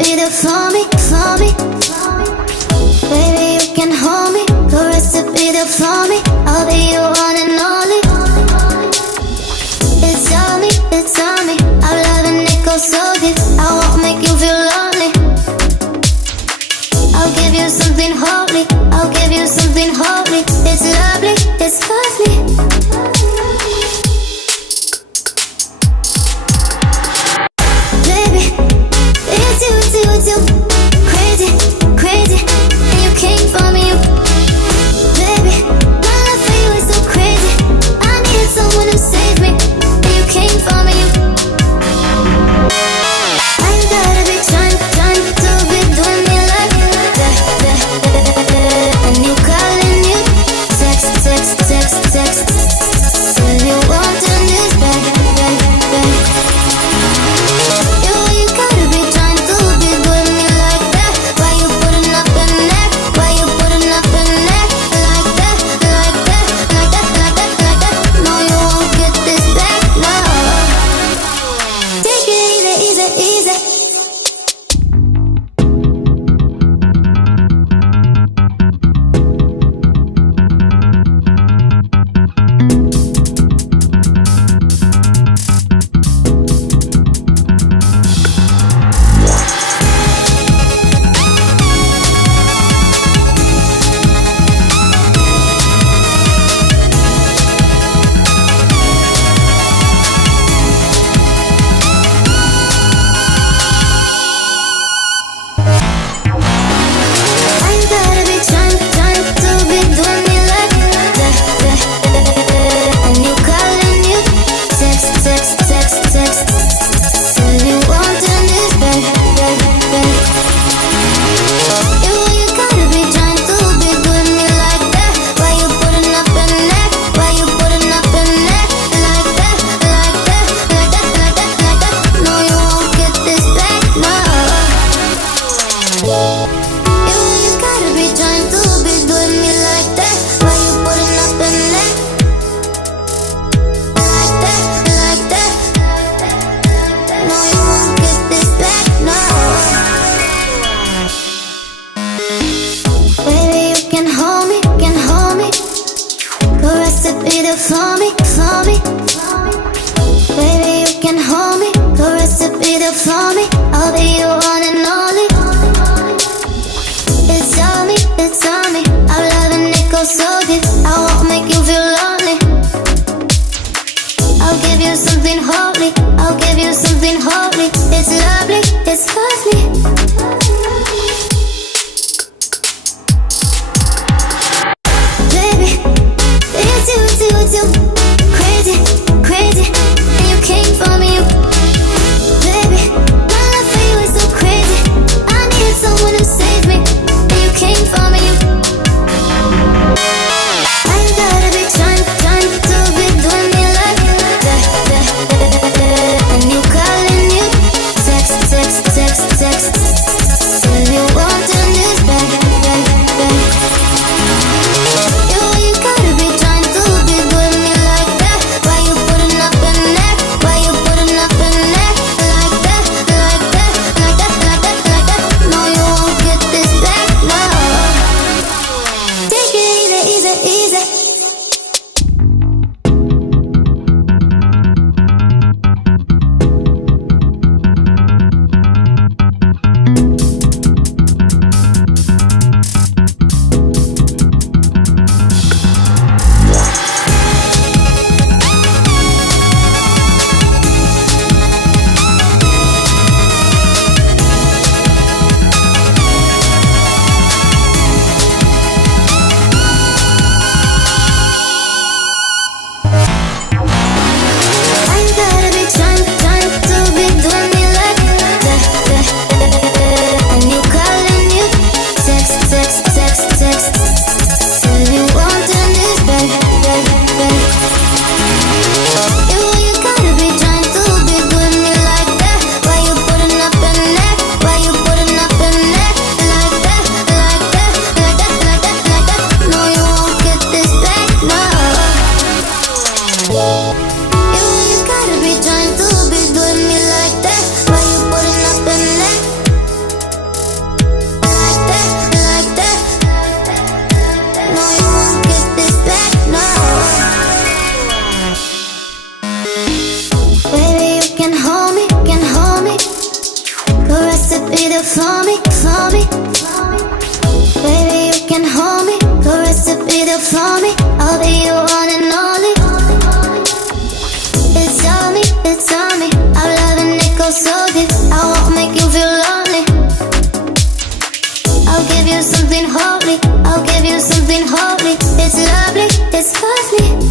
recipe there for me, for me. Baby, you can hold me. The recipe there for me. I'll be your one and only. It's on me, it's on me. I'm loving it, go so deep. I won't make you feel lonely. I'll give you something holy. I'll give you something holy. It's lovely, it's lovely. It's you, crazy, crazy, and you came for me, baby. My love for you is so crazy. I needed someone to save me, and you came for me. I gotta be trying to be doing me like that. And you calling you, text, saying you want the news back. You gotta be trying to be doing me like that. Why you putting up in that? Why you putting up in that? Like that, like that, like that, like that, like that. No, you won't get this back, no. Take it easy, easy, easy. For me, for me. Baby, you can hold me. The recipe there for me. I'll be your one and only. It's on me, it's on me. I'm loving it, go so deep. I won't make you feel lonely. I'll give you something holy. I'll give you something holy. It's lovely, it's lovely. It's you, crazy, crazy, and you came for me, baby. My love for you is so crazy. I needed someone to save me, and you came for me. I gotta be trying to be doing me like that. And you calling you, text, saying you want the news back. You gotta be trying to be doing me like that. Why you putting up in that? Why you putting up in that? Like that, like that, like that, like that, like that. No, you won't get this back, no. Take it easy, easy, easy. to floor me, floor me. Baby, you can hold me. The recipe to floor me. I'll be your one and only. It's on me. I'm loving it, go so deep. I won't make you feel lonely. I'll give you something holy. I'll give you something holy. It's lovely, it's lovely.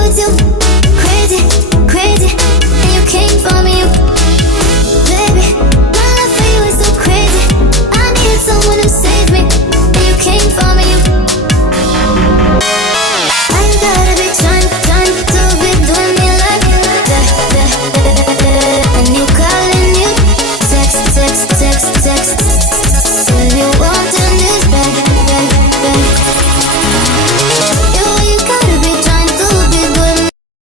It's you, crazy, crazy, and you came for me, baby. My love for you is so crazy. I needed someone to save me, and you came for me. I ain't gotta be trying to be doing me like that. And you calling you, text, say you want.